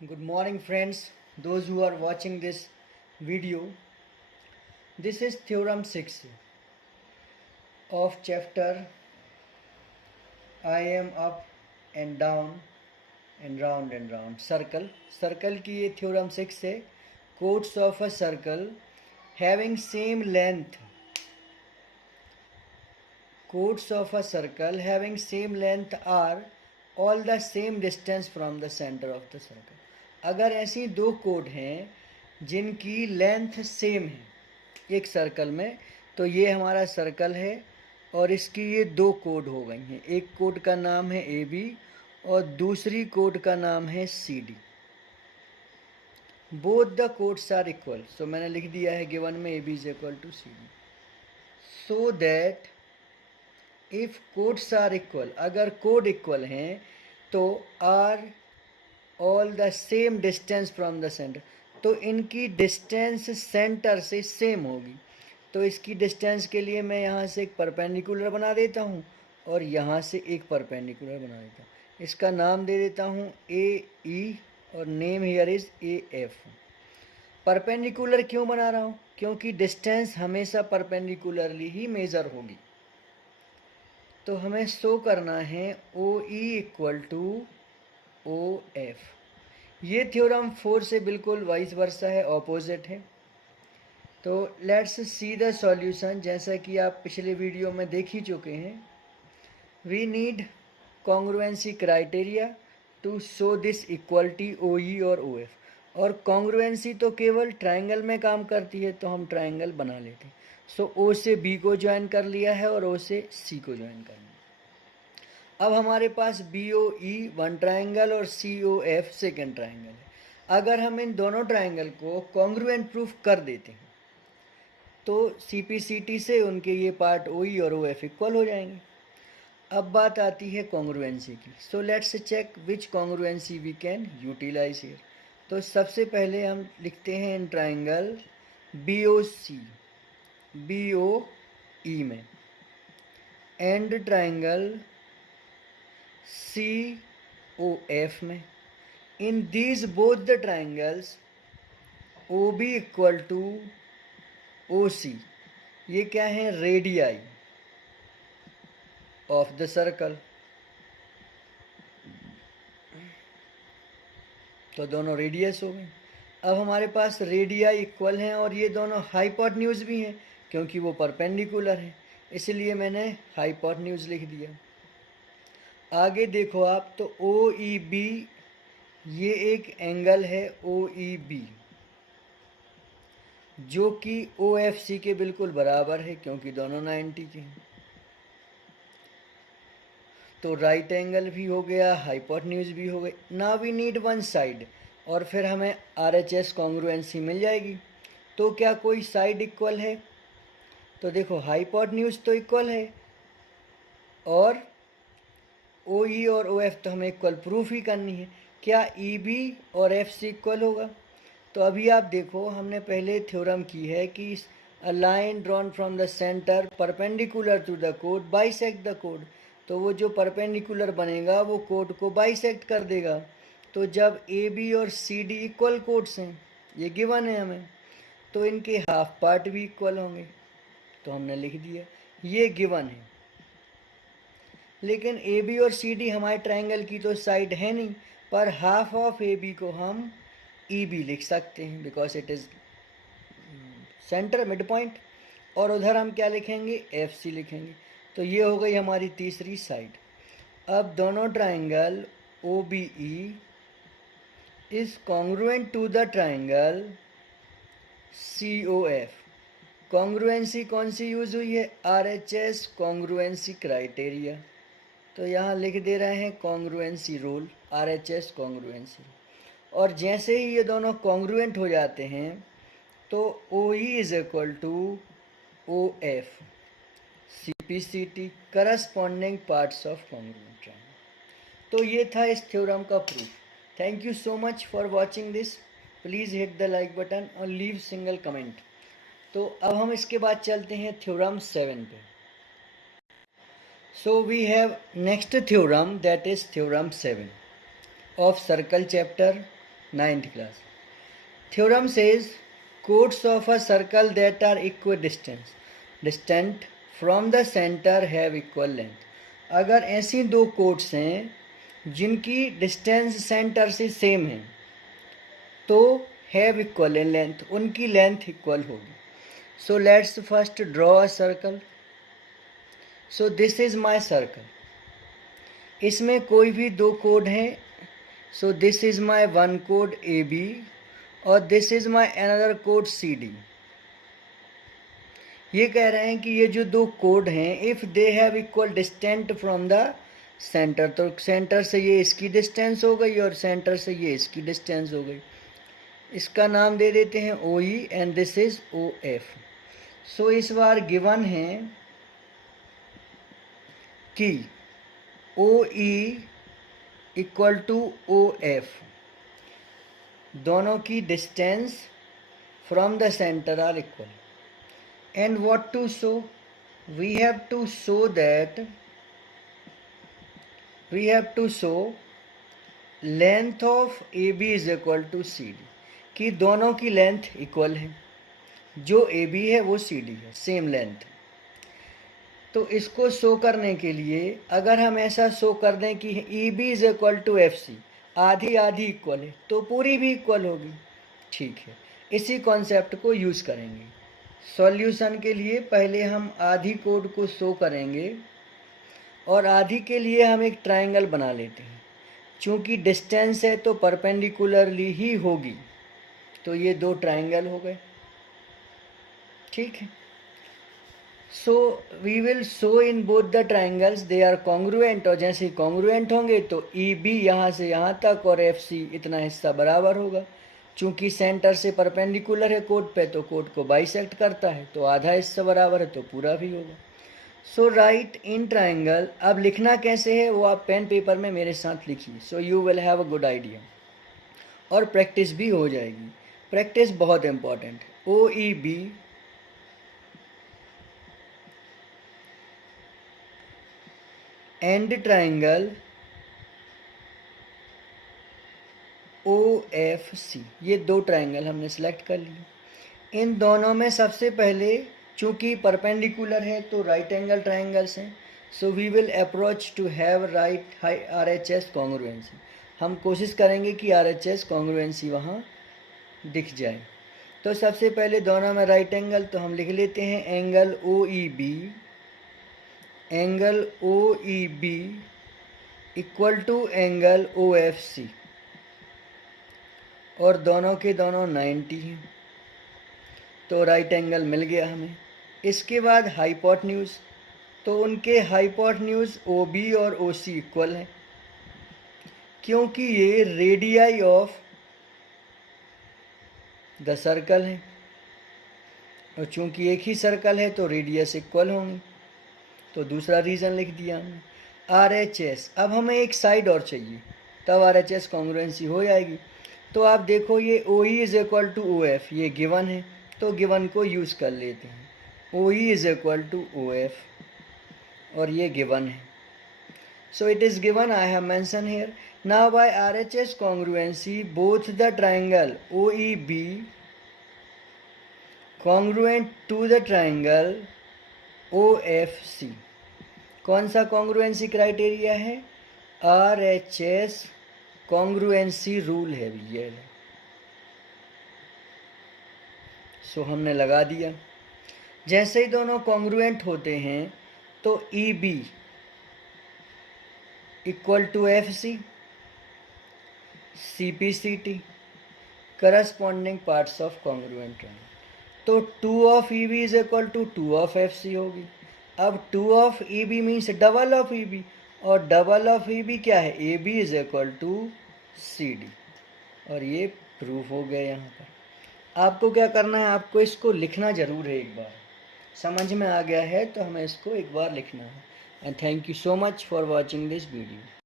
Good morning, friends. Those who are watching this video, this is theorem 6 of chapter I am up and down and round circle. Circle की ये theorem 6 है. Chords of a circle having same length. Chords of a circle having same length are all the same distance from the center of the circle. अगर ऐसी दो कोड हैं जिनकी length same है एक सर्कल में, तो ये हमारा सर्कल है और इसकी ये दो कोड हो गई हैं. एक कोड का नाम है ए बी और दूसरी कोड का नाम है C D. Both the chords are equal. So मैंने लिख दिया है गिवन में A B is equal to C D. So that if chords are equal, अगर कोड इक्वल हैं तो are all the same distance from the centre, तो इनकी डिस्टेंस सेंटर से सेम होगी. तो इसकी डिस्टेंस के लिए मैं यहाँ से एक परपेंडिकुलर बना देता हूँ और यहाँ से एक परपेंडिकुलर बना देता हूँ. इसका नाम दे देता हूँ ए ई और name here is A F. Perpendicular क्यों बना रहा हूँ? क्योंकि डिस्टेंस हमेशा परपेंडिकुलरली ही मेज़र होगी. तो हमें शो करना है O E equal to O F. ये थ्योरम 4 से बिल्कुल वाइस वर्सा है, ऑपोजिट है. तो लेट्स सी द सॉल्यूशन. जैसा कि आप पिछले वीडियो में देख ही चुके हैं, we need congruency criteria to show this equality O E और ओ एफ. और कॉन्ग्रुएंसी तो केवल ट्राइंगल में काम करती है, तो हम ट्राइंगल बना लेते हैं. सो ओ से बी को ज्वाइन कर लिया है और ओ से सी को ज्वाइन कर लिया. अब हमारे पास B O E one triangle और C O F second triangle है. अगर हम इन दोनों ट्राइंगल को कॉन्ग्रुएंट प्रूफ कर देते हैं तो सी पी सी टी से उनके ये पार्ट ओ ई और ओ एफ इक्वल हो जाएंगे. अब बात आती है कॉन्ग्रुएंसी की. So let's check which congruency we can utilise here. तो सबसे पहले हम लिखते हैं in triangle B O C B O E में and triangle C O F में. In these both the triangles O B equal to O C. ये क्या है? Radii of the circle. तो दोनों रेडियस हो गए. अब हमारे पास रेडियाई इक्वल हैं और ये दोनों हाइपोटेन्यूज भी हैं क्योंकि वो परपेंडिकुलर है, इसलिए मैंने हाइपोटेन्यूज लिख दिया. आगे देखो आप, तो ओ ई बी ये एक एंगल है ओ ई बी जो कि ओ एफ सी के बिल्कुल बराबर है क्योंकि दोनों 90 के हैं. तो राइट एंगल भी हो गया, हाइपोटेन्यूज भी हो गई. Now we need one side और फिर हमें आर एच एस कॉन्ग्रुएंसी मिल जाएगी. तो क्या कोई साइड इक्वल है? तो देखो हाइपोटेन्यूज तो इक्वल है और ओ ई और ओ एफ तो हमें इक्वल प्रूफ ही करनी है. क्या ई बी और एफ सी इक्वल होगा? तो अभी आप देखो, हमने पहले थ्योरम की है कि a line drawn from the centre perpendicular to the code bisect the code. तो वो जो परपेंडिकुलर बनेगा वो कोड को बाइसेक्ट कर देगा. तो जब ए बी और सी डी इक्वल कोड्स हैं, ये गिवन है हमें, तो इनके हाफ पार्ट भी इक्वल होंगे. तो हमने लिख दिया ये गिवन है. लेकिन ए बी और सी डी हमारे ट्राइंगल की तो साइड है नहीं, पर हाफ ऑफ ए बी को हम ई बी लिख सकते हैं because it is centre mid point. और उधर हम क्या लिखेंगे? एफ सी लिखेंगे. तो ये हो गई हमारी तीसरी साइड. अब दोनों triangle O B E is congruent to the triangle C O F. Congruency कौन सी यूज़ हुई है? R H S congruency criteria. तो यहाँ लिख दे रहे हैं congruency rule, R H S congruency. और जैसे ही ये दोनों कॉन्ग्रुएंट हो जाते हैं तो O E is equal to O F C P C T corresponding parts of congruent triangle. तो ये था इस थ्योरम का proof. Thank you so much for watching this. Please hit the like button और लीव सिंगल कमेंट. तो अब हम इसके बाद चलते हैं थ्योरम 7 पे. So we have next theorem, that is theorem 7 of circle chapter 9th class. Theorem says chords of a circle that are distant from the center have equal length. अगर ऐसी दो कोड्स हैं जिनकी डिस्टेंस सेंटर से same है तो have equal in length, उनकी length equal होगी. So let's first draw a circle. So this is my circle. इसमें कोई भी दो कोड हैं. So this is my one कोड ए बी और दिस इज माय अनदर कोड सी डी. ये कह रहे हैं कि ये जो दो कोड हैं if they have equal distant from the centre, तो सेंटर से ये इसकी डिस्टेंस हो गई और सेंटर से ये इसकी डिस्टेंस हो गई. इसका नाम दे देते हैं O E and this is O F. So इस बार गिवन है कि O E equal to O F, दोनों की distance from the centre are equal. And what to show? We have to show length of AB is equal to CD, कि दोनों की length equal है. जो AB है वो CD है, सेम लेंथ. तो इसको शो करने के लिए अगर हम ऐसा शो कर दें कि EB is equal to FC, आधी आधी इक्वल है तो पूरी भी इक्वल होगी. ठीक है, इसी कॉन्सेप्ट को यूज़ करेंगे. सॉल्यूशन के लिए पहले हम आधी कोड को शो करेंगे और आधी के लिए हम एक ट्रायंगल बना लेते हैं. चूँकि डिस्टेंस है तो परपेंडिकुलरली ही होगी, तो ये दो ट्रायंगल हो गए. ठीक है. So we will show in both the triangles they are congruent, और जैसे ही कॉन्ग्रुएंट होंगे तो ई बी यहाँ से यहाँ तक और एफ सी इतना हिस्सा बराबर होगा. चूँकि सेंटर से परपेंडिकुलर है कोड पे तो कोड को बाइसेक्ट करता है, तो आधा हिस्सा बराबर है तो पूरा भी होगा. सो राइट इन ट्रायंगल. अब लिखना कैसे है वो आप पेन पेपर में मेरे साथ लिखिए. So you will have a good idea और प्रैक्टिस भी हो जाएगी. प्रैक्टिस बहुत इम्पॉर्टेंट है. O E B and triangle OFC, ये दो ट्रायंगल हमने सेलेक्ट कर लिए. इन दोनों में सबसे पहले चूँकि परपेंडिकुलर है तो राइट एंगल ट्रायंगल्स हैं. So we will approach to have right RHS congruency. हम कोशिश करेंगे कि RHS कॉन्ग्रुएंसी वहाँ दिख जाए. तो सबसे पहले दोनों में राइट एंगल, तो हम लिख लेते हैं angle OEB equal to angle OFC, और दोनों के दोनों 90 हैं, तो राइट एंगल मिल गया हमें. इसके बाद हाइपोटेन्यूज, तो उनके हाइपोटेन्यूज OB और OC इक्वल हैं क्योंकि ये रेडियाई ऑफ द सर्कल हैं, और चूँकि एक ही सर्कल है तो रेडियस इक्वल होंगी. तो दूसरा रीज़न लिख दिया हमने. RHS, अब हमें एक साइड और चाहिए तब RHS कॉन्ग्रुएंसी हो जाएगी. तो आप देखो ये OE is equal to OF, ये गिवन है तो गिवन को यूज़ कर लेते हैं. OE is equal to OF और ये गिवन है. So it is given, I have mention here. Now by RHS congruency both the triangle OEB congruent to the triangle OFC. कौन सा कॉन्ग्रुएंसी क्राइटेरिया है? RHS कॉन्ग्रुएंसी रूल है ये. सो हमने लगा दिया. जैसे ही दोनों कॉन्ग्रुएंट होते हैं तो EB equal to FC, CP/CT corresponding parts of congruent triangle. तो 2 of EB is equal to 2 of FC होगी. अब 2 of EB means double of EB, और डबल ऑफ EB क्या है? AB is equal to CD, और ये proof हो गया. यहाँ पर आपको क्या करना है, आपको इसको लिखना ज़रूर है. एक बार समझ में आ गया है तो हमें इसको एक बार लिखना है. And thank you so much for watching this video.